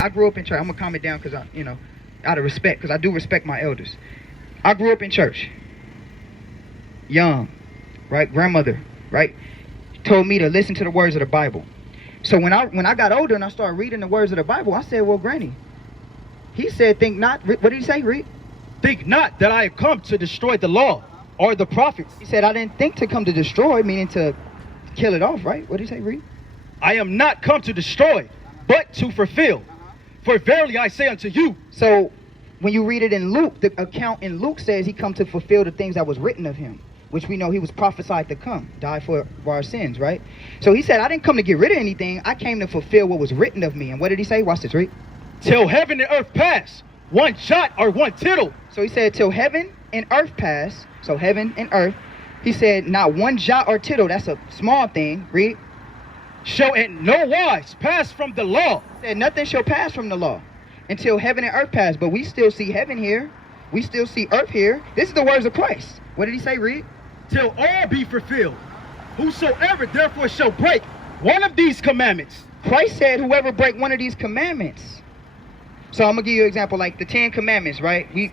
I grew up in church. I'm going to calm it down because out of respect, because I do respect my elders. I grew up in church. Young, right? Grandmother, right? Told me to listen to the words of the Bible. So when I got older and I started reading the words of the Bible, I said, well, Granny, he said, think not. What did he say, read? Think not that I have come to destroy the law or the prophets. He said, I didn't think to come to destroy, meaning to kill it off, right? What did he say, read? I am not come to destroy, but to fulfill. For verily I say unto you. So when you read it in Luke, the account in Luke says he come to fulfill the things that was written of him, which we know he was prophesied to come, die for our sins, right? So he said, I didn't come to get rid of anything. I came to fulfill what was written of me. And what did he say? Watch this, read. Till heaven and earth pass, one jot or one tittle. So he said, till heaven and earth pass, so heaven and earth, he said, not one jot or tittle, that's a small thing, read. Shall in no wise pass from the law. He said, nothing shall pass from the law until heaven and earth pass. But we still see heaven here. We still see earth here. This is the words of Christ. What did he say, read? Till all be fulfilled. Whosoever therefore shall break one of these commandments. Christ said, whoever break one of these commandments. So I'm going to give you an example, like the 10 commandments, right? We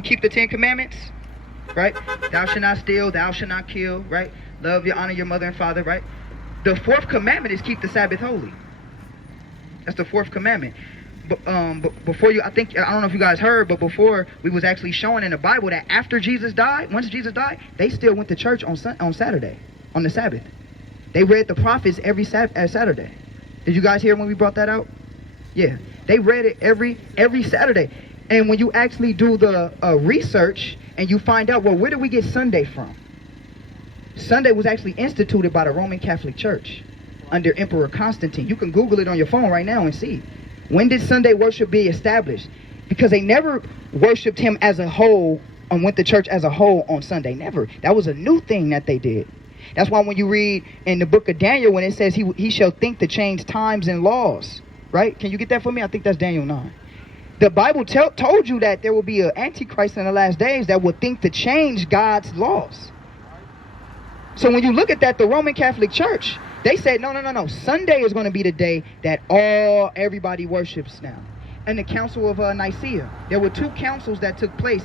keep the 10 commandments, right? Thou shalt not steal, thou shalt not kill, right? Love, honor your mother and father, right? The 4th commandment is keep the Sabbath holy. That's the 4th commandment. But before I don't know if you guys heard, but before we was actually showing in the Bible that after Jesus died, once Jesus died, they still went to church on Saturday, on the Sabbath. They read the prophets every Saturday. Did you guys hear when we brought that out? Yeah, they read it every Saturday. And when you actually do the research and you find out, well, where did we get Sunday from? Sunday was actually instituted by the Roman Catholic Church under Emperor Constantine. You can Google it on your phone right now and see. When did Sunday worship be established? Because they never worshiped him as a whole and went to church as a whole on Sunday. Never. That was a new thing that they did. That's why when you read in the book of Daniel, when it says he shall think to change times and laws, right? Can you get that for me? I think that's Daniel 9. The Bible told you that there will be an antichrist in the last days that will think to change God's laws. So when you look at that, the Roman Catholic Church, they said, no. Sunday is going to be the day that everybody worships now. And the Council of Nicaea, there were 2 councils that took place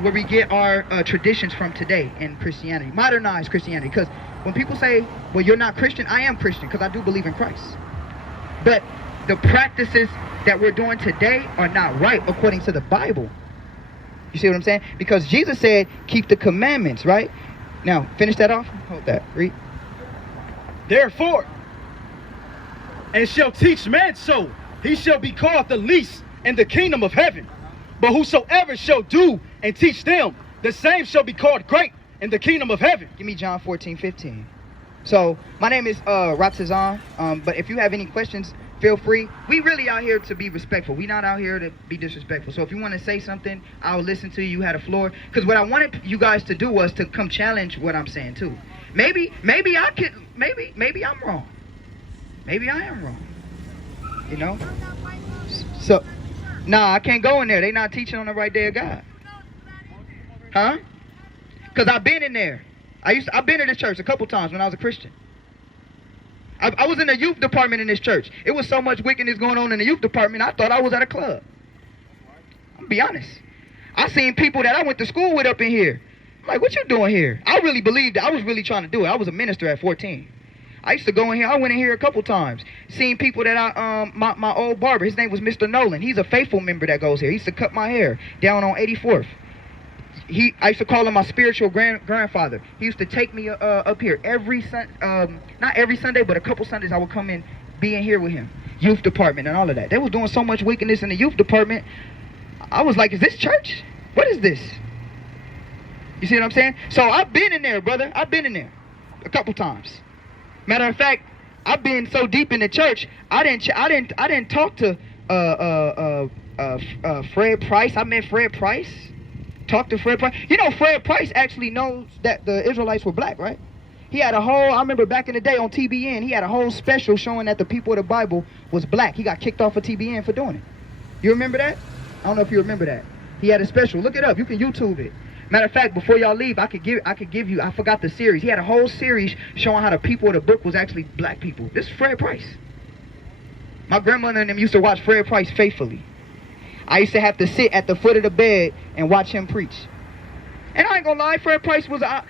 where we get our traditions from today in Christianity, modernized Christianity. Because when people say, well, you're not Christian, I am Christian because I do believe in Christ. But the practices that we're doing today are not right according to the Bible. You see what I'm saying? Because Jesus said, keep the commandments, right? Now, finish that off. Hold that. Read. Therefore, and shall teach man so, he shall be called the least in the kingdom of heaven. But whosoever shall do and teach them, the same shall be called great in the kingdom of heaven. Give me John 14:15. So, my name is Ratazan, but if you have any questions, feel free. We really out here to be respectful. We not out here to be disrespectful. So if you want to say something, I'll listen to you. You had a floor. Because what I wanted you guys to do was to come challenge what I'm saying too. Maybe I could, maybe I'm wrong. Maybe I am wrong. You know? So, nah, I can't go in there. They not teaching on the right day of God. Huh? Because I've been in there. I've been in this church a couple times when I was a Christian. I was in the youth department in this church. It was so much wickedness going on in the youth department, I thought I was at a club. I'm gonna be honest. I seen people that I went to school with up in here. I'm like, what you doing here? I really believed that. I was really trying to do it. I was a minister at 14. I used to go in here. I went in here a couple times. Seen people that my old barber, his name was Mr. Nolan. He's a faithful member that goes here. He used to cut my hair down on 84th. I used to call him my spiritual grandfather. He used to take me up here not every Sunday, but a couple Sundays I would come in, be in here with him. Youth department and all of that. They was doing so much wickedness in the youth department. I was like, is this church? What is this? You see what I'm saying? So I've been in there, brother. I've been in there a couple times. Matter of fact, I've been so deep in the church, I didn't talk to Fred Price. I met Fred Price. Talk to Fred Price. You know, Fred Price actually knows that the Israelites were black, right? He had I remember back in the day on TBN, he had a whole special showing that the people of the Bible was black. He got kicked off of TBN for doing it. You remember that? I don't know if you remember that. He had a special. Look it up. You can YouTube it. Matter of fact, before y'all leave, I could give you, I forgot the series. He had a whole series showing how the people of the book was actually black people. This is Fred Price. My grandmother and them used to watch Fred Price faithfully. I used to have to sit at the foot of the bed and watch him preach. And I ain't gonna lie, Fred Price was, I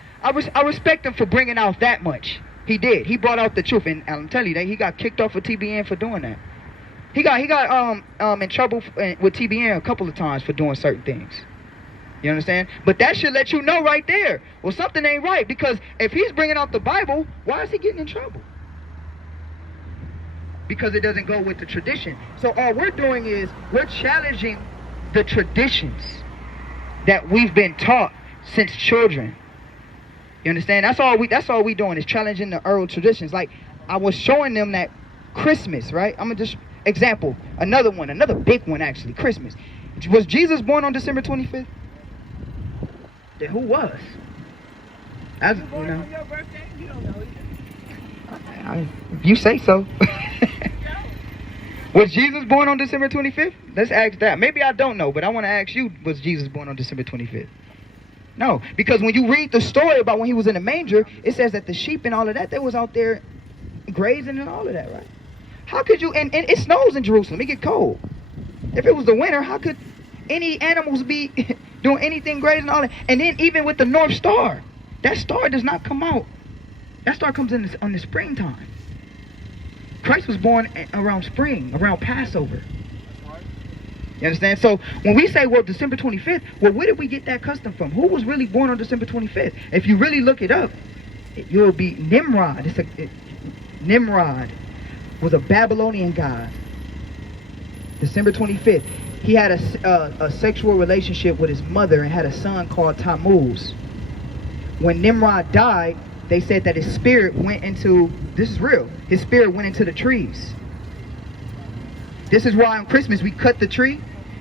respect him for bringing out that much. He did. He brought out the truth, and I'm telling you that he got kicked off of TBN for doing that. He got in trouble with TBN a couple of times for doing certain things. You understand? But that should let you know right there. Well, something ain't right, because if he's bringing out the Bible, why is he getting in trouble? Because it doesn't go with the tradition. So all we're doing is we're challenging the traditions that we've been taught since children. You understand? That's all we doing is challenging the oral traditions. Like I was showing them that Christmas, right? I'm gonna just example another big one actually. Christmas. Was Jesus born on December 25th? Then who was? As, You born on your birthday? You don't know either. You say so. Was Jesus born on December 25th? Let's ask that. Maybe I don't know, but I want to ask you, was Jesus born on December 25th? No, because when you read the story about when he was in the manger, it says that the sheep and all of that, they was out there grazing and all of that, right? How could you, and it snows in Jerusalem, it get cold. If it was the winter, how could any animals be doing anything grazing and all that? And then even with the North Star, that star does not come out. That star comes in on the springtime. Christ was born around spring, around Passover. You understand? So when we say, well, December 25th, well, where did we get that custom from? Who was really born on December 25th? If you really look it up, you'll be Nimrod. Nimrod was a Babylonian god. December 25th. He had a sexual relationship with his mother and had a son called Tammuz. When Nimrod died, they said that his spirit went into, this is real, his spirit went into the trees. This is why on Christmas we cut the tree,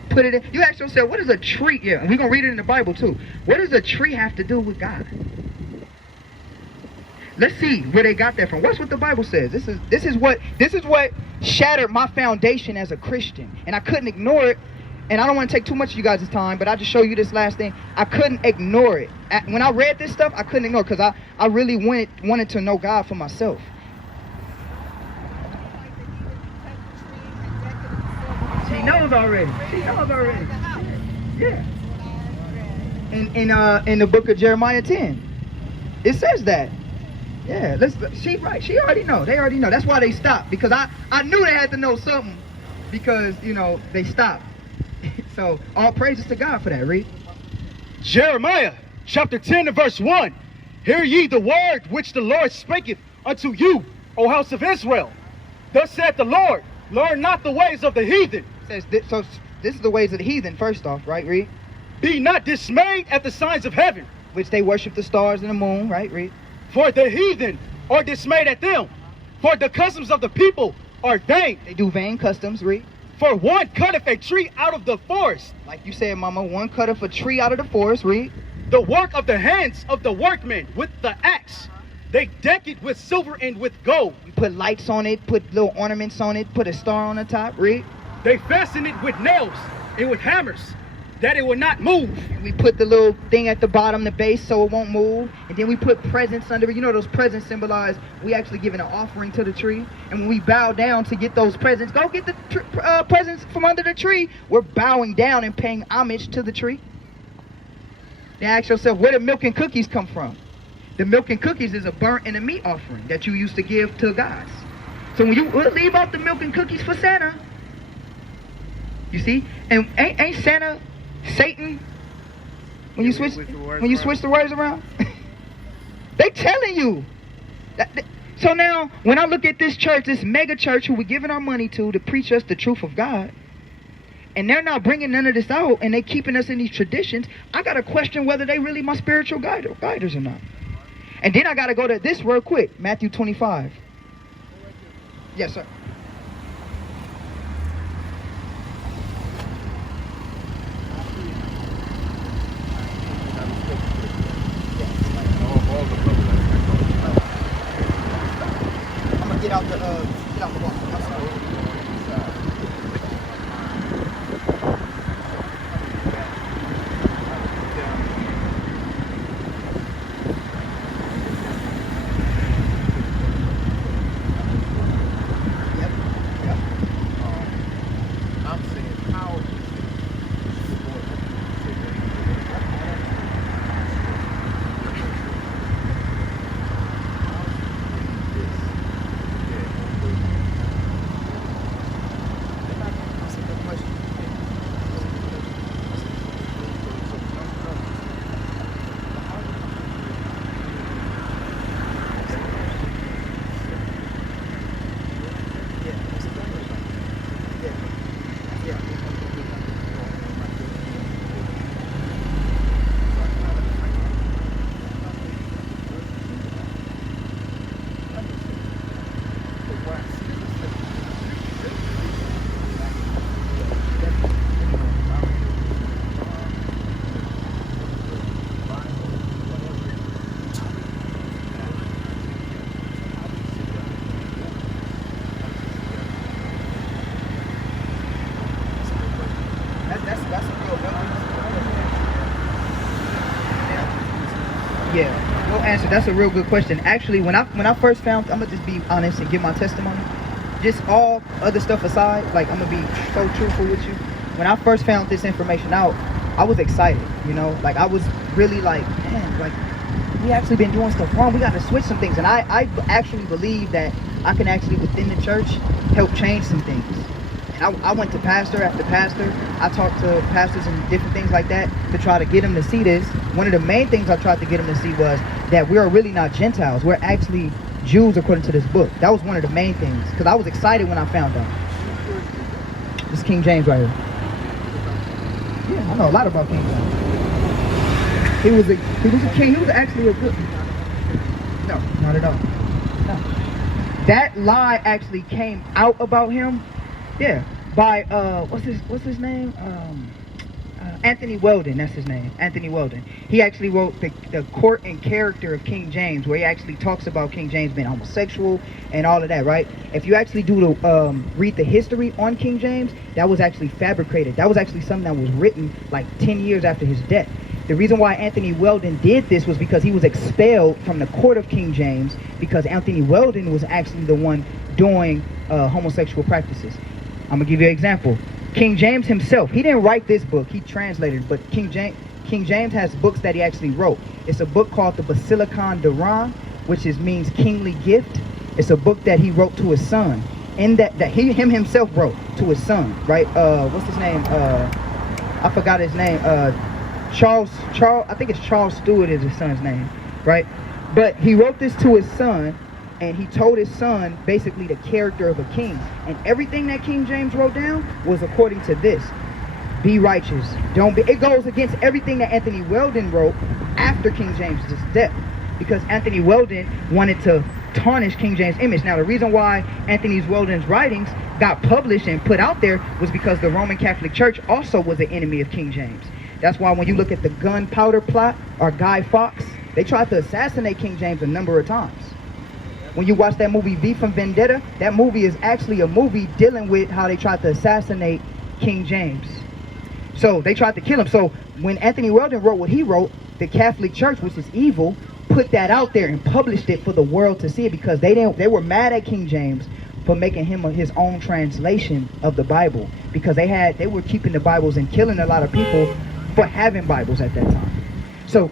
put it in. You ask yourself, what is a tree? Yeah, and we're going to read it in the Bible too. What does a tree have to do with God? Let's see where they got that from. Watch what the Bible says. This is what shattered my foundation as a Christian. And I couldn't ignore it. And I don't want to take too much of you guys' time, but I'll just show you this last thing. I couldn't ignore it. When I read this stuff, I couldn't ignore it because I really wanted to know God for myself. She knows already. Yeah. In the book of Jeremiah 10, it says that. Yeah, she's right. She already know. They already know. That's why they stopped, because I knew they had to know something, because they stopped. So all praises to God for that. Read Jeremiah chapter 10 and verse 1. Hear ye the word which the Lord spaketh unto you, O house of Israel. Thus saith the Lord, learn not the ways of the heathen. So this is the ways of the heathen, first off, right? Read. Be not dismayed at the signs of heaven, which they worship the stars and the moon, right? Read. For the heathen are dismayed at them, for the customs of the people are vain. They do vain customs. Read. For one cutteth a tree out of the forest. Like you said, mama, one cutteth a tree out of the forest. Read. The work of the hands of the workmen with the axe. They deck it with silver and with gold. We put lights on it, put little ornaments on it, put a star on the top. Read. They fasten it with nails and with hammers, that it will not move. And we put the little thing at the bottom, the base, so it won't move. And then we put presents under it. You know those presents symbolize we actually giving an offering to the tree. And when we bow down to get those presents, go get the presents from under the tree. We're bowing down and paying homage to the tree. Then ask yourself, where did milk and cookies come from? The milk and cookies is a burnt and a meat offering that you used to give to gods. So when you leave out the milk and cookies for Santa, you see, and ain't Santa Satan? When you switch the words around, they telling you. So now, when I look at this church, this mega church who we're giving our money to preach us the truth of God, and they're not bringing none of this out, and they keeping us in these traditions, I got to question whether they really my spiritual guiders or not. And then I got to go to this real quick, Matthew 25. Yes, sir. I'm gonna get out the box. answer. That's a real good question. Actually, when I first found, I'm gonna just be honest and give my testimony. Just all other stuff aside, like I'm gonna be so truthful with you. When I first found this information out, I was excited. You know, like I was really like, man, like we actually been doing stuff wrong. We got to switch some things. And I actually believe that I can actually within the church help change some things. And I went to pastor after pastor. I talked to pastors and different things like that to try to get them to see this. One of the main things I tried to get them to see was that we are really not Gentiles. We're actually Jews according to this book. That was one of the main things because I was excited when I found out. This is King James right here. Yeah, I know a lot about King James. He was a king. He was actually a good. No, not at all. No. That lie actually came out about him. Yeah, by what's his name? Anthony Weldon. That's his name. Anthony Weldon. He actually wrote the Court and Character of King James, where he actually talks about King James being homosexual and all of that. Right? If you actually do the read the history on King James, that was actually fabricated. That was actually something that was written like 10 years after his death. The reason why Anthony Weldon did this was because he was expelled from the court of King James because Anthony Weldon was actually the one doing homosexual practices. I'm gonna give you an example. King James himself, he didn't write this book, he translated it, but King James has books that he actually wrote. It's a book called the Basilicon Duran, which means kingly gift. It's a book that he wrote to his son, and that him himself wrote to his son, right? What's his name? I forgot his name. Charles, I think it's Charles Stewart is his son's name, right? But he wrote this to his son, and he told his son basically the character of a king. And everything that King James wrote down was according to this. Be righteous. Don't be. It goes against everything that Anthony Weldon wrote after King James' death. Because Anthony Weldon wanted to tarnish King James' image. Now, the reason why Anthony Weldon's writings got published and put out there was because the Roman Catholic Church also was an enemy of King James. That's why when you look at the gunpowder plot or Guy Fawkes, they tried to assassinate King James a number of times. When you watch that movie V for Vendetta, that movie is actually a movie dealing with how they tried to assassinate King James. So they tried to kill him. So when Anthony Weldon wrote what he wrote, the Catholic Church, which is evil, put that out there and published it for the world to see it because they were mad at King James for making him his own translation of the Bible because they were keeping the Bibles and killing a lot of people for having Bibles at that time. So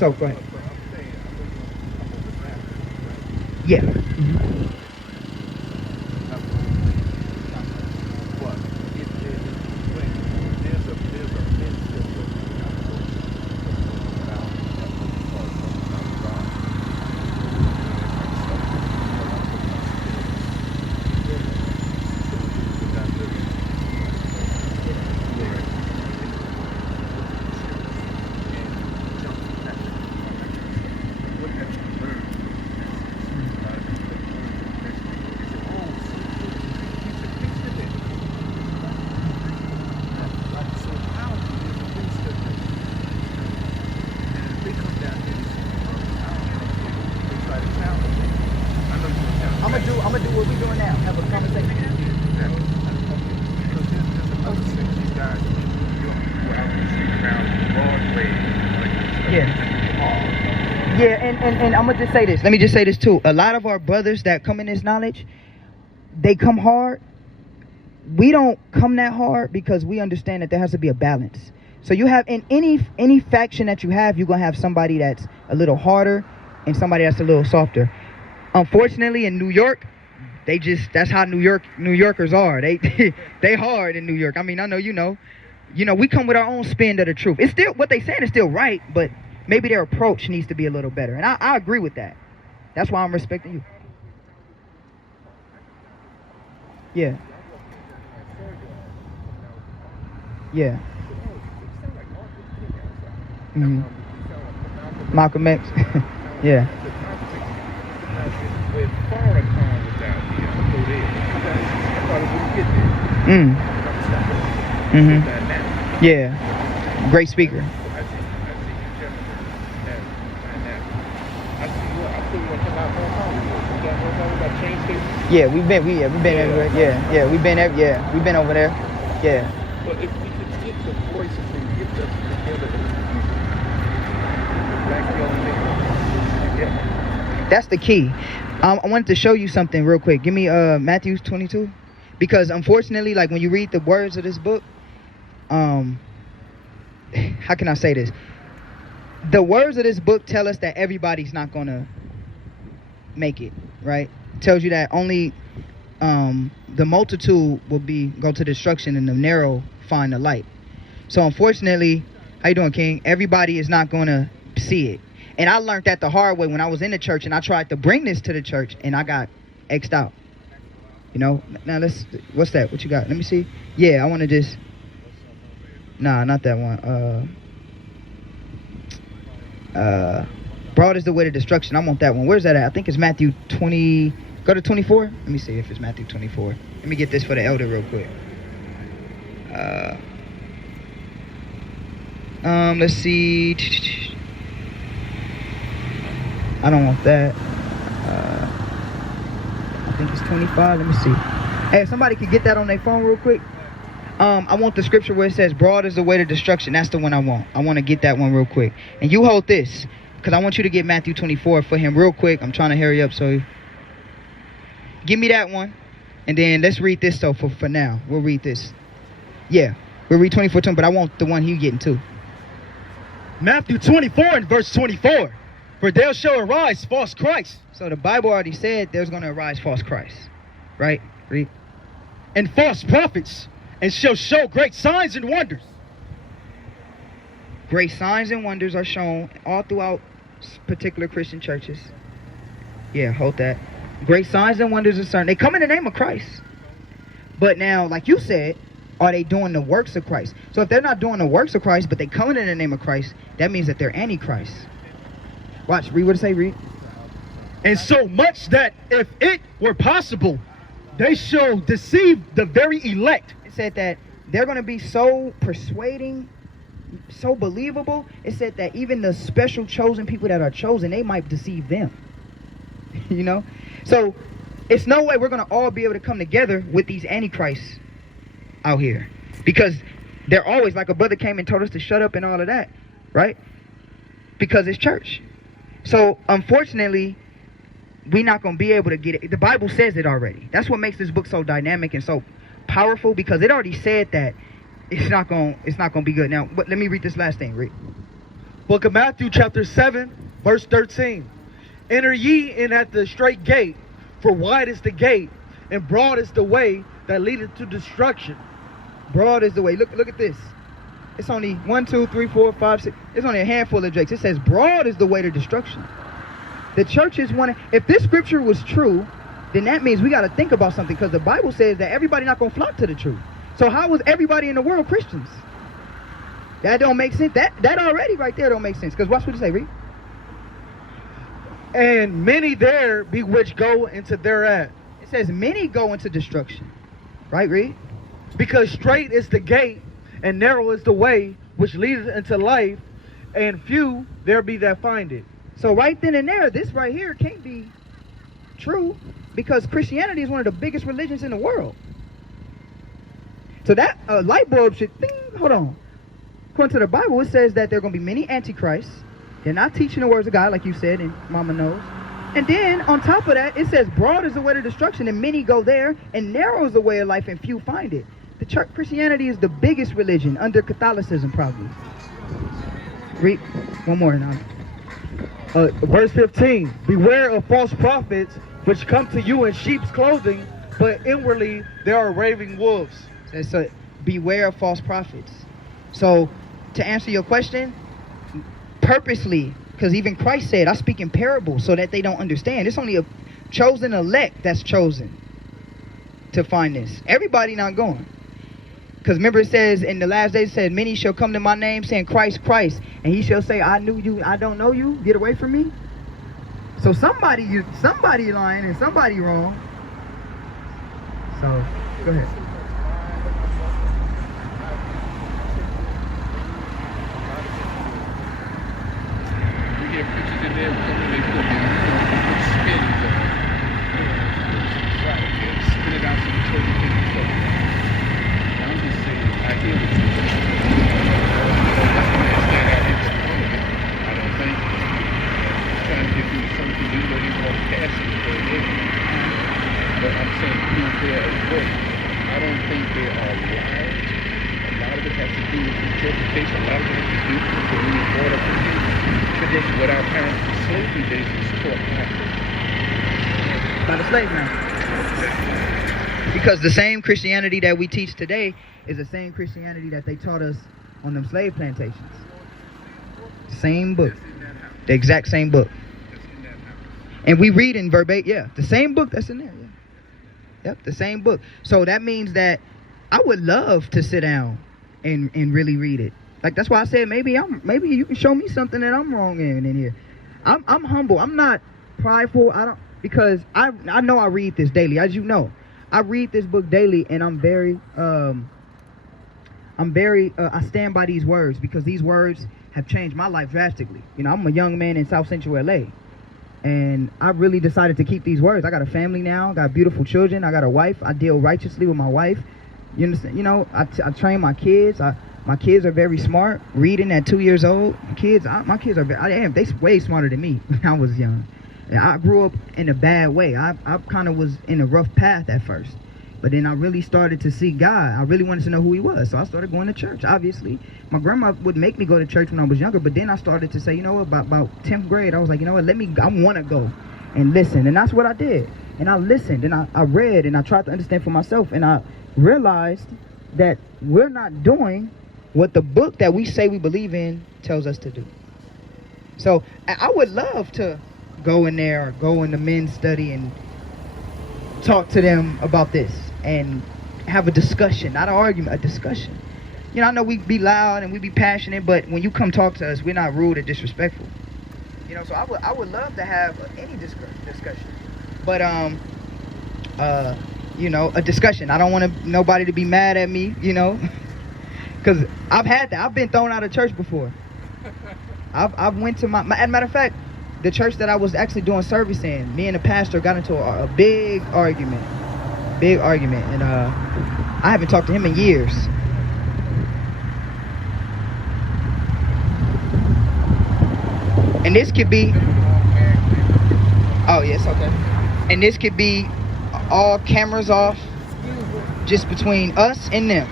go ahead. Yeah. Mm-hmm. I'm gonna do what we're doing now. Have a conversation. Yeah, and I'm gonna just say this. Let me just say this too. A lot of our brothers that come in this knowledge, they come hard. We don't come that hard because we understand that there has to be a balance. So you have in any faction that you have, you're gonna have somebody that's a little harder and somebody that's a little softer. Unfortunately, in New York, that's how New Yorkers are. They hard in New York. I mean, I know you know, we come with our own spin of the truth. It's still what they saying is still right, but maybe their approach needs to be a little better. And I agree with that. That's why I'm respecting you. Yeah. Yeah. Mm-hmm. Malcolm X. Yeah. Mm-hmm. Yeah. Great speaker. Yeah, we've been everywhere. Yeah, we've been over there. Yeah. But if we could get the voices and get us together as a people, black young men, Yeah. That's the key. I wanted to show you something real quick. Give me Matthew 22. Because unfortunately, like when you read the words of this book, how can I say this? The words of this book tell us that everybody's not going to make it, right? It tells you that only the multitude will go to destruction and the narrow find the light. So unfortunately, how you doing, King? Everybody is not going to see it. And I learned that the hard way when I was in the church and I tried to bring this to the church and I got X'd out. You know? Now what's that? What you got? Let me see. Yeah, I want to just, nah, not that one. Broad is the way to destruction. I want that one. Where's that at? I think it's Matthew 20. Go to 24. Let me see if it's Matthew 24. Let me get this for the elder real quick. Let's see. I don't want that. I think it's 25. Let me see. Hey, if somebody could get that on their phone real quick. I want the scripture where it says, broad is the way to destruction. That's the one I want. I want to get that one real quick. And you hold this, because I want you to get Matthew 24 for him real quick. I'm trying to hurry up, so give me that one. And then let's read this, though, for now. We'll read this. Yeah, we'll read 24 to him, but I want the one he getting too. Matthew 24 and verse 24. For there shall arise false Christ. So the Bible already said there's going to arise false Christ. Right? Read. And false prophets, and shall show great signs and wonders. Great signs and wonders are shown all throughout particular Christian churches. Yeah, hold that. Great signs and wonders are certain. They come in the name of Christ. But now, like you said, are they doing the works of Christ? So if they're not doing the works of Christ, but they coming in the name of Christ, that means that they're antichrist. Watch, read what it say, read. And so much that if it were possible, they shall deceive the very elect. It said that they're going to be so persuading, so believable. It said that even the special chosen people that are chosen, they might deceive them. You know? So it's no way we're going to all be able to come together with these antichrists out here. Because they're always, like a brother came and told us to shut up and all of that. Right? Because it's church. So unfortunately, we're not going to be able to get it. The Bible says it already. That's what makes this book so dynamic and so powerful, because it already said that it's not going to be good. Now, let me read this last thing. Read. Book of Matthew chapter 7, verse 13. Enter ye in at the straight gate, for wide is the gate, and broad is the way that leadeth to destruction. Broad is the way. Look at this. It's only 1, 2, 3, 4, 5, 6. It's only a handful of drakes. It says broad is the way to destruction. The church is one. If this scripture was true, then that means we got to think about something, because the Bible says that everybody not going to flock to the truth. So how was everybody in the world Christians? That don't make sense. That already right there don't make sense. Because watch what it say, read. And many there be which go into thereat. It says many go into destruction. Right, read. Because straight is the gate, and narrow is the way which leadeth into life, and few there be that find it. So right then and there, this right here can't be true, because Christianity is one of the biggest religions in the world. So that light bulb should, ding, hold on. According to the Bible, it says that there are going to be many antichrists. They're not teaching the words of God, like you said, and Mama knows. And then on top of that, it says broad is the way to destruction, and many go there, and narrow is the way of life, and few find it. The church, Christianity is the biggest religion under Catholicism, probably. Read one more now. Verse 15. Beware of false prophets, which come to you in sheep's clothing, but inwardly they are raving wolves. So beware of false prophets. So to answer your question, purposely, because even Christ said, I speak in parables so that they don't understand. It's only a chosen elect that's chosen to find this. Everybody not going. Because remember it says in the last days, it says, many shall come to my name saying, Christ, Christ. And he shall say, I knew you, I don't know you. Get away from me. So somebody lying and somebody wrong. So, go ahead. We get pictures in there, they put spin it. Right. Okay, spin it out to the church. I'm just saying, I hear what you're saying. I don't think. Trying to get through but I'm saying through their work, I don't think they are liars. A lot of it has to do with interpretation. A lot of it has to do with the new order of tradition. What our parents in slavery days was taught after. By the slave master. Because the same Christianity that we teach today is the same Christianity that they taught us on them slave plantations. Same book. The exact same book. And we read in verbatim, yeah, the same book that's in there. Yeah. Yep, the same book. So that means that I would love to sit down and really read it. Like, that's why I said maybe you can show me something that I'm wrong in here. I'm humble. I'm not prideful. Because I know I read this daily. As you know, I read this book daily, and I stand by these words, because these words have changed my life drastically. You know, I'm a young man in South Central LA, and I really decided to keep these words. I got a family now, I got beautiful children, I got a wife. I deal righteously with my wife. You understand? You know, I train my kids. My kids are very smart. Reading at 2 years old, my kids are they way smarter than me when I was young. And I grew up in a bad way. I kind of was in a rough path at first. But then I really started to see God. I really wanted to know who he was. So I started going to church, obviously. My grandma would make me go to church when I was younger. But then I started to say, you know what, about 10th grade, I was like, you know what, I want to go and listen. And that's what I did. And I listened, and I read, and I tried to understand for myself. And I realized that we're not doing what the book that we say we believe in tells us to do. So I would love to go in there or go in the men's study and talk to them about this and have a discussion, not an argument, a discussion. You know, I know we be loud and we be passionate, but when you come talk to us, we're not rude or disrespectful. You know, so I would love to have any discussion, but you know, a discussion. I don't want nobody to be mad at me, you know, because I've had that. I've been thrown out of church before. I've went to as a matter of fact, the church that I was actually doing service in, me and the pastor got into a big argument, and I haven't talked to him in years. And this could be, oh yes, okay. And this could be all cameras off, just between us and them,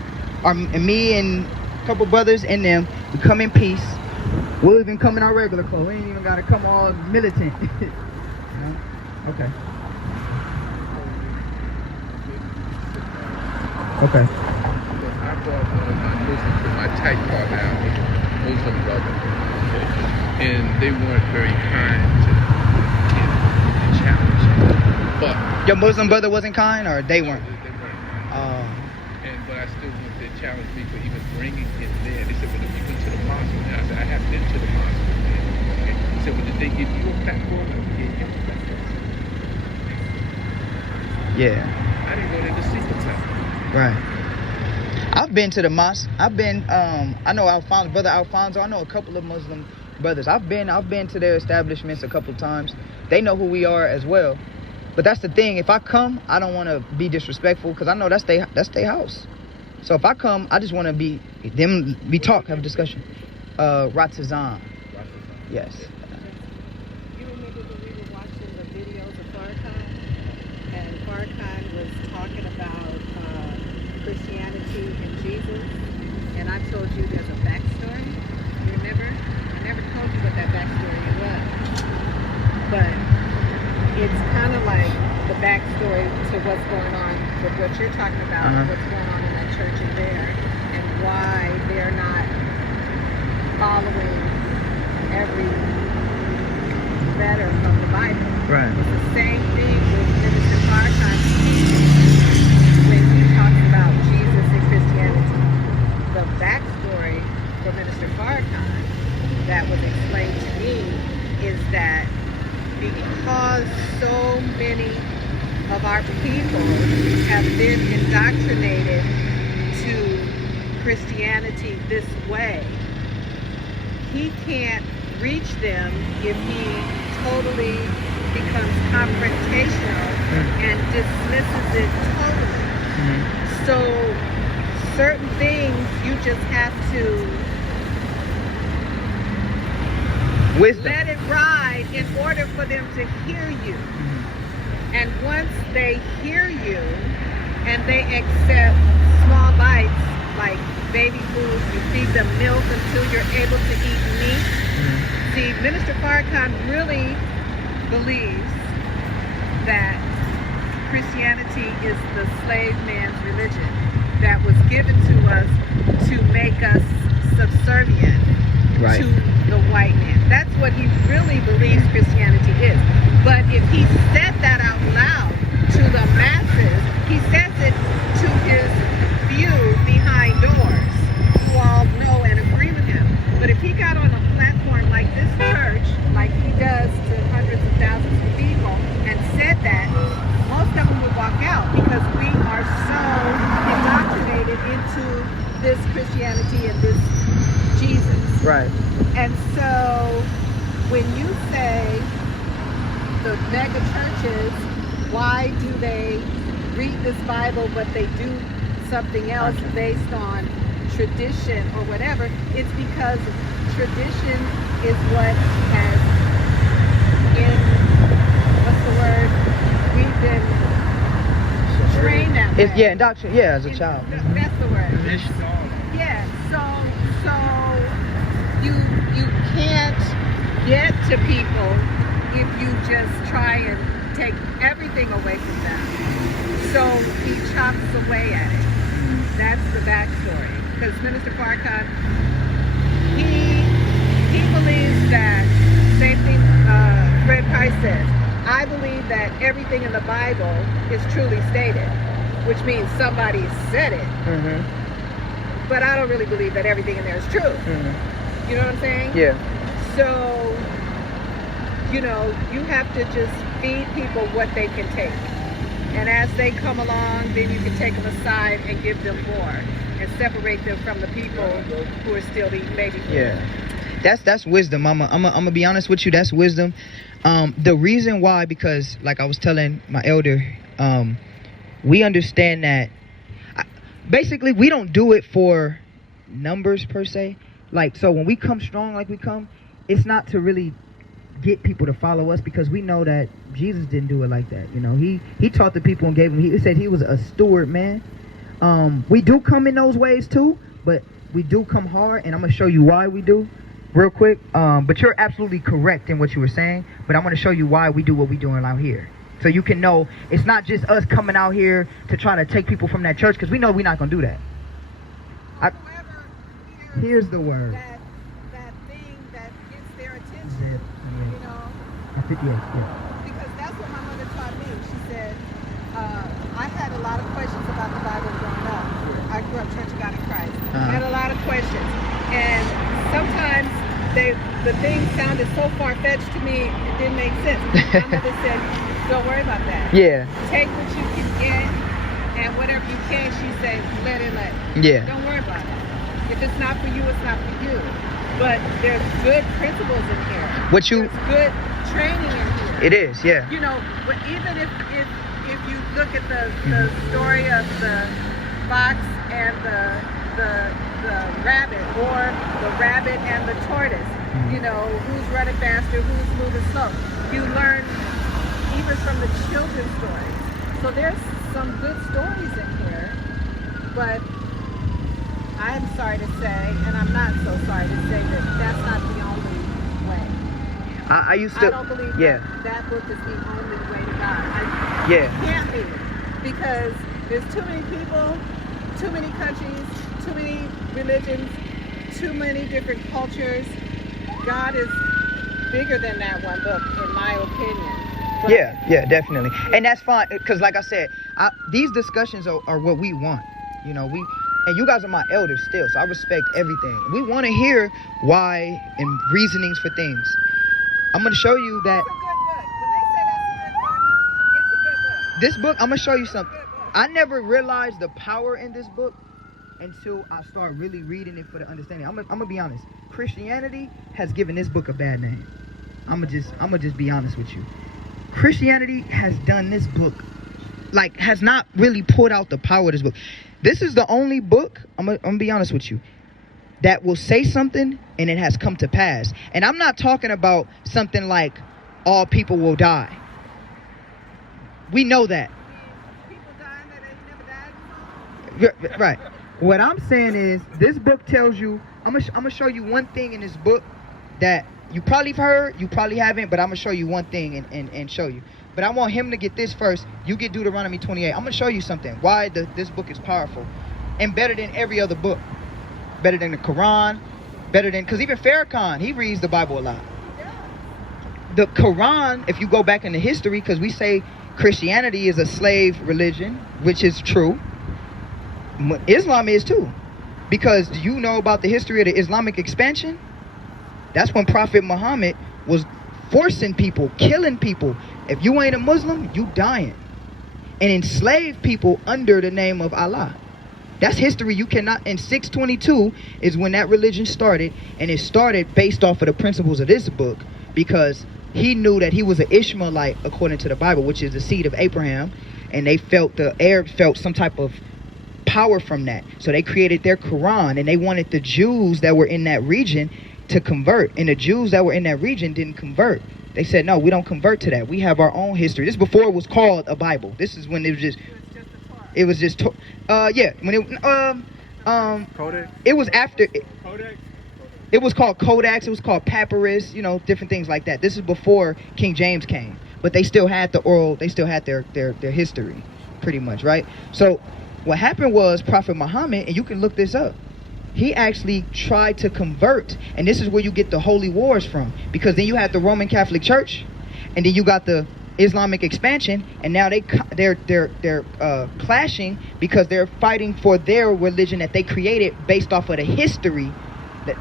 and me and a couple brothers and them. We come in peace. We'll even come in our regular clothes. We ain't even got to come all militant. You know? Okay. Okay. I brought one of my Muslims with my tight part now, Muslim brother, and they weren't very kind to challenge him. But your Muslim brother wasn't kind, or they weren't? They weren't. But I still want to challenge me for even bringing him there. They said, well, if you went to the mosque, and I said, I have been to the mosque. Okay. He said, well, did they give you a platform? I gave him a platform. Yeah. I didn't go there to see the platform. Right. I've been to the mosque. I've been, I know Brother Alfonso. I know a couple of Muslim brothers. I've been to their establishments a couple of times. They know who we are as well. But that's the thing. If I come, I don't want to be disrespectful, because I know that's their house. So if I come, I just want to we talk, have a discussion. Ratazan. Yes. You remember when we were watching the videos of Farrakhan? And Farrakhan was talking about Christianity and Jesus. And I told you there's a backstory. You remember? I never told you what that backstory was. But it's kind of like the backstory to what's going on with what you're talking about, what's going on in that church in there, and why they're not following every letter from the Bible. Right. It's the same thing with Minister Farrakhan when he talks about Jesus and Christianity. The backstory for Minister Farrakhan that was explained to me is that because so many of our people have been indoctrinated to Christianity this way, he can't reach them if he totally becomes confrontational and dismisses it totally. So certain things you just have to Wisdom. let it ride in order for them to hear you. And once they hear you and they accept small bites like baby food, you feed them milk until you're able to eat meat. See, Minister Farrakhan really believes that Christianity is the slave man's religion that was given to us to make us subservient to the white man. That's what he really believes Christianity is. But if he said that out loud to the masses, he says it to his few behind doors who all know and agree with him. But if he got on a platform like this church, like he does to hundreds of thousands of people, and said that, most of them would walk out because we are so indoctrinated into this Christianity and this Jesus. Right. And so when you say the mega churches, why do they read this Bible but they do something else based on tradition or whatever? It's because tradition is what has what's the word? We've been trained that way. Yeah, indoctrination. Yeah, as a child. That's the word. Yeah. So you can't get to people if you just try and take everything away from them. So he chops away at it. That's the backstory. Because Minister Farrakhan, he believes that, same thing Fred Price says, I believe that everything in the Bible is truly stated, which means somebody said it. But I don't really believe that everything in there is true. You know what I'm saying? Yeah. So, you know, you have to just feed people what they can take. And as they come along, then you can take them aside and give them more and separate them from the people who are still eating baby food. Yeah. That's wisdom. I'm gonna be honest with you. That's wisdom. The reason why, because like I was telling my elder, we understand that basically we don't do it for numbers per se. Like, so when we come strong like we come, it's not to really get people to follow us, because we know that Jesus didn't do it like that. You know, he taught the people and gave them, he said he was a steward, man. We do come in those ways too, but we do come hard, and I'm gonna show you why we do real quick. But you're absolutely correct in what you were saying, but I'm gonna show you why we do what we're doing out here, so you can know it's not just us coming out here to try to take people from that church, because we know we're not gonna do that. Here's the word. That thing that gets their attention, you know. Because that's what my mother taught me. She said, I had a lot of questions about the Bible growing up. I grew up Church of God in Christ. I had a lot of questions. And sometimes the things sounded so far-fetched to me, it didn't make sense. My mother said, don't worry about that. Yeah. Take what you can get, and whatever you can, she said, let it. Yeah. Don't worry about it. If it's not for you, it's not for you. But there's good principles in here. There's good training in here. It is, yeah. You know, but even if you look at the story of the fox and the rabbit, or the rabbit and the tortoise, you know, who's running faster, who's moving slow. You learn even from the children's stories. So there's some good stories in here, but I'm sorry to say, and I'm not so sorry to say, that that's not the only way. I don't believe that book is the only way to God. It can't be, because there's too many people, too many countries, too many religions, too many different cultures. God is bigger than that one book, in my opinion. But yeah, definitely. And that's fine, because like I said, these discussions are what we want. You know, and you guys are my elders still, so I respect everything. We want to hear why and reasonings for things. I'm going to show you that. It's a good book. When they say that's a good book, it's a good book. This book, I'm going to show you something. I never realized the power in this book until I start really reading it for the understanding. I'm going to be honest. Christianity has given this book a bad name. I'm going to just be honest with you. Christianity has done this book, like, has not really pulled out the power of this book. This is the only book, I'm gonna be honest with you, that will say something and it has come to pass. And I'm not talking about something like all people will die. We know that. People dying that ain't never died before. Right. What I'm saying is, this book tells you, I'm gonna show you one thing in this book that you probably have heard, you probably haven't, but I'm gonna show you one thing and show you. But I want him to get this first. You get Deuteronomy 28. I'm gonna show you something. Why this book is powerful and better than every other book. Better than the Quran, because even Farrakhan, he reads the Bible a lot. The Quran, if you go back into history, because we say Christianity is a slave religion, which is true. Islam is too. Because do you know about the history of the Islamic expansion? That's when Prophet Muhammad was forcing people, killing people. If you ain't a Muslim, you dying. And enslave people under the name of Allah. That's history. You cannot. And 622 is when that religion started. And it started based off of the principles of this book. Because he knew that he was an Ishmaelite according to the Bible, which is the seed of Abraham. And the Arabs felt some type of power from that. So they created their Quran. And they wanted the Jews that were in that region to convert. And the Jews that were in that region didn't convert. They said, no, we don't convert to that. We have our own history. This is before it was called a Bible. This is when it was just... It was just, yeah. When Codex? it was after. Codex? It was called Codex. It was called Papyrus. You know, different things like that. This is before King James came, but they still had the oral. They still had their history, pretty much, right? So, what happened was Prophet Muhammad, and you can look this up. He actually tried to convert, and this is where you get the holy wars from, because then you had the Roman Catholic Church, and then you got the Islamic expansion, and now they're clashing because they're fighting for their religion that they created based off of the history.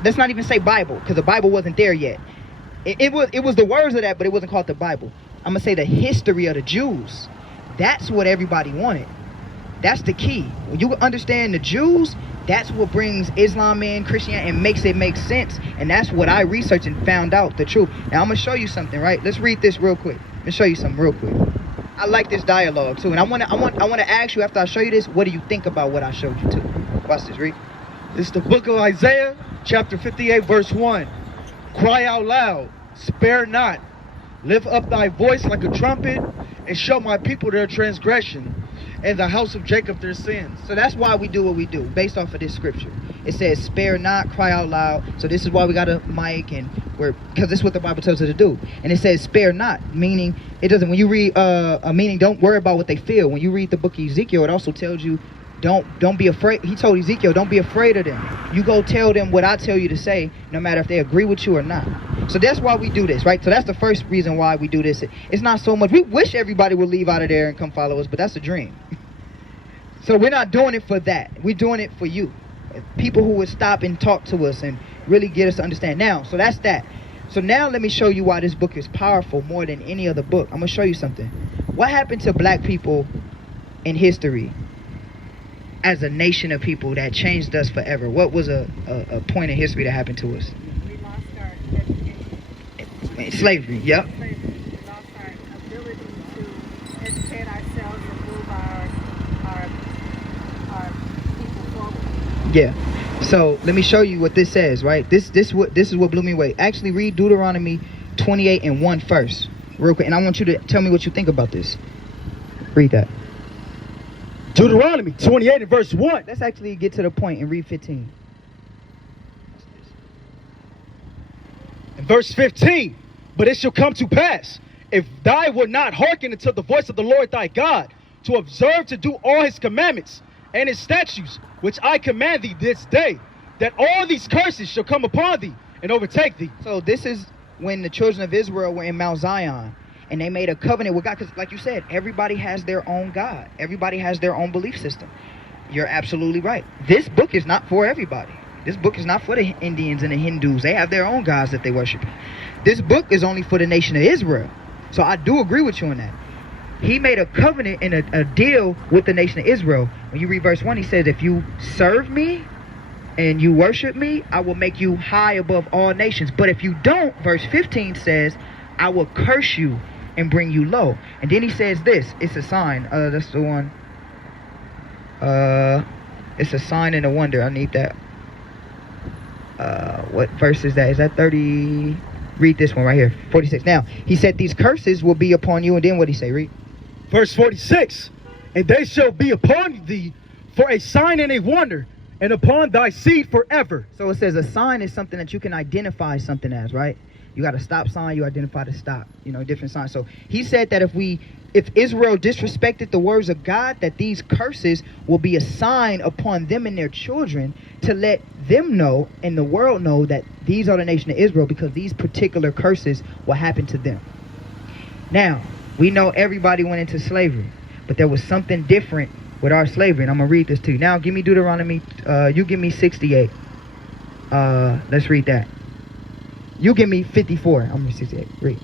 Let's not even say Bible, because the Bible wasn't there yet. It was the words of that, but it wasn't called the Bible. I'm gonna say the history of the Jews. That's what everybody wanted. That's the key. When you understand the Jews, that's what brings Islam in, Christianity, and makes it make sense. And that's what I researched and found out the truth. Now I'm gonna show you something, right? Let's read this real quick. Let me show you something real quick. I like this dialogue too, and I want to ask you after I show you this, what do you think about what I showed you too? Watch this, read. It's the book of Isaiah, chapter 58, verse 1. Cry out loud, spare not. Lift up thy voice like a trumpet, and show my people their transgression, and the house of Jacob their sins. So that's why we do what we do, based off of this scripture. It says, spare not, cry out loud. So this is why we got a mic, and because this is what the Bible tells us to do. And it says, spare not, meaning, it doesn't, when you read meaning, don't worry about what they feel. When you read the book of Ezekiel, it also tells you, don't be afraid. He told Ezekiel, don't be afraid of them. You go tell them what I tell you to say, no matter if they agree with you or not. So that's why we do this, right? So that's the first reason why we do this. It's not so much, we wish everybody would leave out of there and come follow us, but that's a dream. So we're not doing it for that. We're doing it for you. People who would stop and talk to us and really get us to understand. Now, so that's that. So now let me show you why this book is powerful more than any other book. I'm going to show you something. What happened to black people in history as a nation of people that changed us forever? What was a point in history that happened to us? We lost our education. Slavery, yep. We lost our ability to educate ourselves and move our people forward. Yeah. So let me show you what this says, right? This is what blew me away. Actually, read Deuteronomy 28 and 1 first, real quick, and I want you to tell me what you think about this. Read that. Deuteronomy 28 and verse 1. Let's actually get to the point and read 15. In verse 15, but it shall come to pass, if thou wilt not hearken unto the voice of the Lord thy God, to observe to do all his commandments and his statutes, which I command thee this day, that all these curses shall come upon thee and overtake thee. So this is when the children of Israel were in Mount Zion, and they made a covenant with God, because like you said, everybody has their own God. Everybody has their own belief system. You're absolutely right. This book is not for everybody. This book is not for the Indians and the Hindus. They have their own gods that they worship. This book is only for the nation of Israel. So I do agree with you on that. He made a covenant and a deal with the nation of Israel. When you read verse 1, he says, if you serve me and you worship me, I will make you high above all nations. But if you don't, verse 15 says, I will curse you and bring you low. And then he says this, it's a sign. That's the one. It's a sign and a wonder. I need that. What verse is that? Is that 30? Read this one right here, 46. Now, he said these curses will be upon you. And then what did he say? Read. Verse 46, and they shall be upon thee for a sign and a wonder, and upon thy seed forever. So it says a sign is something that you can identify something as, right? You got a stop sign, you identify the stop, different signs. So he said that if Israel disrespected the words of God, that these curses will be a sign upon them and their children to let them know and the world know that these are the nation of Israel, because these particular curses will happen to them. Now, we know everybody went into slavery, but there was something different with our slavery, and I'm going to read this to you. Now, give me Deuteronomy, you give me 68. Let's read that. You give me 54. I'm going to 68. Read.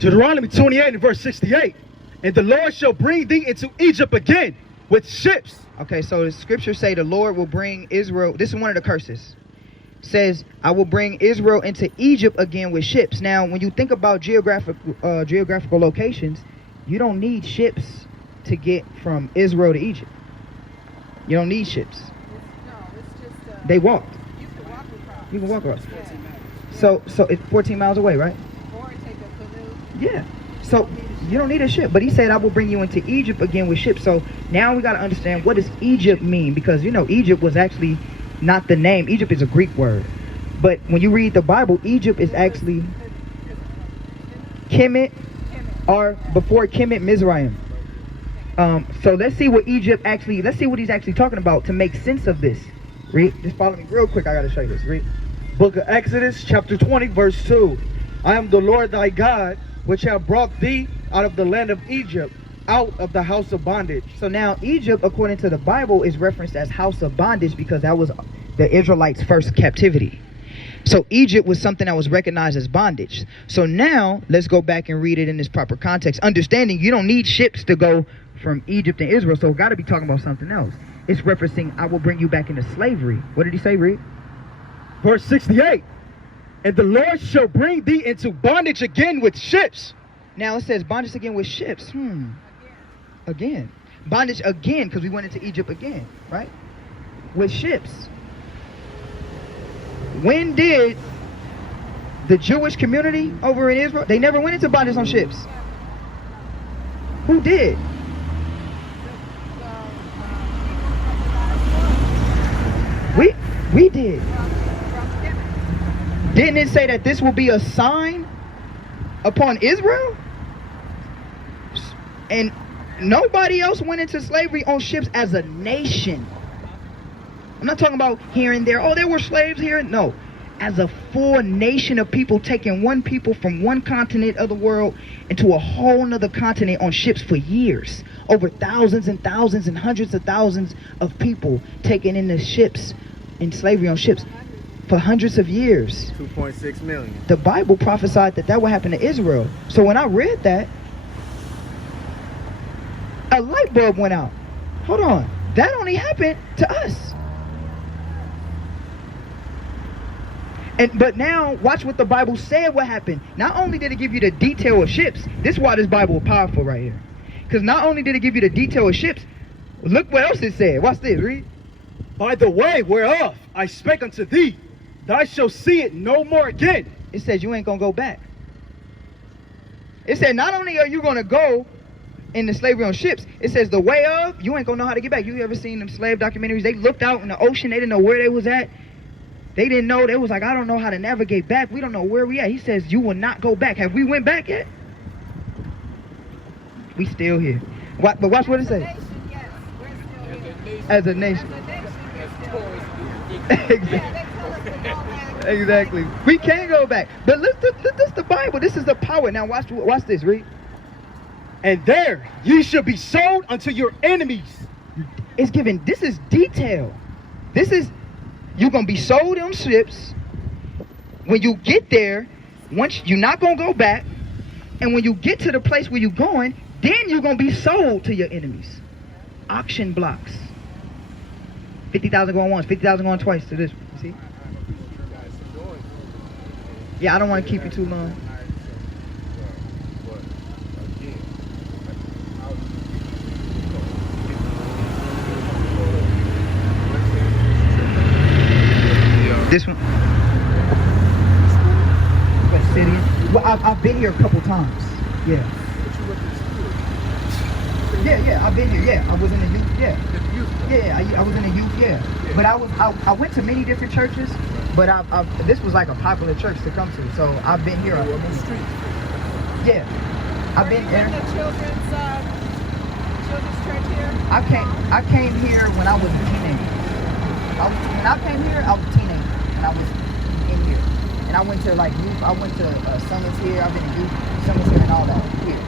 Deuteronomy 28 and verse 68. And the Lord shall bring thee into Egypt again with ships. Okay, so the scriptures say the Lord will bring Israel. This is one of the curses. It says, I will bring Israel into Egypt again with ships. Now, when you think about geographical locations, you don't need ships to get from Israel to Egypt. You don't need ships. It's just... They walked. You can walk across. You can walk across. Yeah. So it's 14 miles away, right? Or take a canoe. Yeah. So you don't need a ship. But he said, I will bring you into Egypt again with ships. So now we got to understand, what does Egypt mean? Because, Egypt was actually not the name. Egypt is a Greek word. But when you read the Bible, Egypt is actually Kemet, or before Kemet, Mizraim. So let's see what he's actually talking about to make sense of this. Read. Just follow me real quick. I got to show you this. Read. Book of Exodus, chapter 20, verse 2. I am the Lord thy God, which have brought thee out of the land of Egypt, out of the house of bondage. So now Egypt, according to the Bible, is referenced as house of bondage because that was the Israelites' first captivity. So Egypt was something that was recognized as bondage. So now let's go back and read it in this proper context, understanding you don't need ships to go from Egypt to Israel. So got to be talking about something else. It's referencing, I will bring you back into slavery. What did he say, Reed? Verse 68. And the Lord shall bring thee into bondage again with ships. Now it says bondage again with ships. Again. Bondage again, because we went into Egypt again, right? With ships. When did the Jewish community over in Israel, they never went into bondage on ships? Who did? We did. Didn't it say that this will be a sign upon Israel? And nobody else went into slavery on ships as a nation. I'm not talking about here and there. Oh, there were slaves here. No. As a full nation of people, taking one people from one continent of the world into a whole nother continent on ships for years. Over thousands and thousands and hundreds of thousands of people taken into ships, in slavery on ships for hundreds of years. 2.6 million. The Bible prophesied that would happen to Israel. So when I read that, a light bulb went out. Hold on. That only happened to us. But now, watch what the Bible said what happened. Not only did it give you the detail of ships, this is why this Bible is powerful right here. Because not only did it give you the detail of ships, look what else it said. Watch this, read. By the way whereof I spake unto thee, thou shalt see it no more again. It says you ain't going to go back. It said not only are you going to go in the slavery on ships, it says the way of, you ain't going to know how to get back. You ever seen them slave documentaries? They looked out in the ocean. They didn't know where they was at. They didn't know. They was like, I don't know how to navigate back. We don't know where we at. He says you will not go back. Have we went back yet? We still here. But watch what it says. As a nation. Exactly. We can't go back. But this is the Bible. This is the power. Now watch this. Read. And there ye shall be sold unto your enemies. It's given. This is detail. This is, you're going to be sold on ships. When you get there, once you're not going to go back. And when you get to the place where you're going, then you're going to be sold to your enemies. Auction blocks. 50,000 going once, 50,000 going twice to this. See? Yeah, I don't want to keep you too long. This one? West City. Well, I've been here a couple times. Yeah. Yeah. I've been here. Yeah, I was in the youth. Yeah. I was in the youth. Yeah. But I went to many different churches, but this was like a popular church to come to. So I've been here. On the street. Yeah. I've been there. In the children's church here? I came here when I was a teenager. When I came here, I was a teenager, and I was in here. And I went to like youth. I went to summits here. I've been in youth summits here and all that here.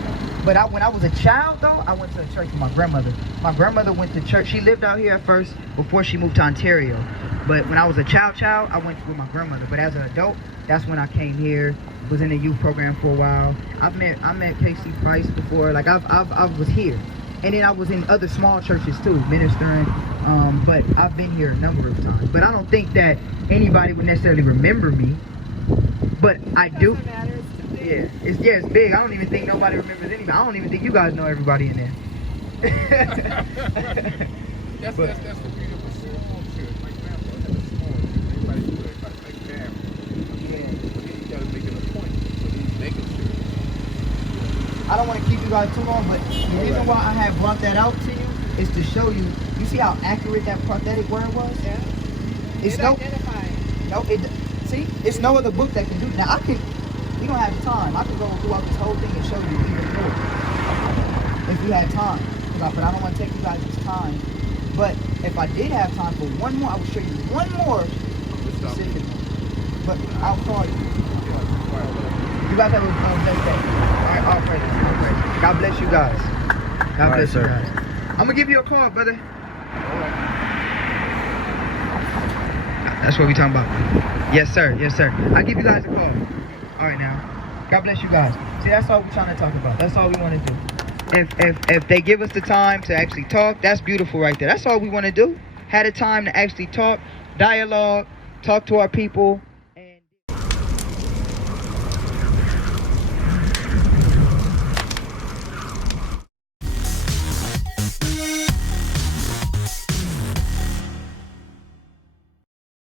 But when I was a child, though, I went to a church with my grandmother. My grandmother went to church. She lived out here at first before she moved to Ontario. But when I was a child, I went with my grandmother. But as an adult, that's when I came here. Was in the youth program for a while. I met Casey Price before. Like I was here, and then I was in other small churches too, ministering. But I've been here a number of times. But I don't think that anybody would necessarily remember me. But I do. Yeah, it's big. I don't even think nobody remembers anybody. I don't even think you guys know everybody in there. That's the beautiful small church. My grandpa had a small church. Everybody knew everybody like family. Yeah. But then you gotta make it a point for these megachurches. I don't want to keep you guys too long, but the reason why I have brought that out to you is to show you. You see how accurate that prophetic word was? Yeah. It's it's no other book that can do. Now we don't have time. I could go throughout this whole thing and show you even more if we had time. But I don't want to take you guys' time. But if I did have time for one more, I will show you one more specific one. But I'll call you. You guys have a blessed day. All right, all praise. God bless you guys. God bless you guys. I'm gonna give you a call, brother. That's what we talking about. Yes, sir. I'll give you guys a call. All right, now. God bless you guys. See, that's all we're trying to talk about. That's all we want to do. If they give us the time to actually talk, that's beautiful right there. That's all we want to do. Had a time to actually talk, dialogue, talk to our people,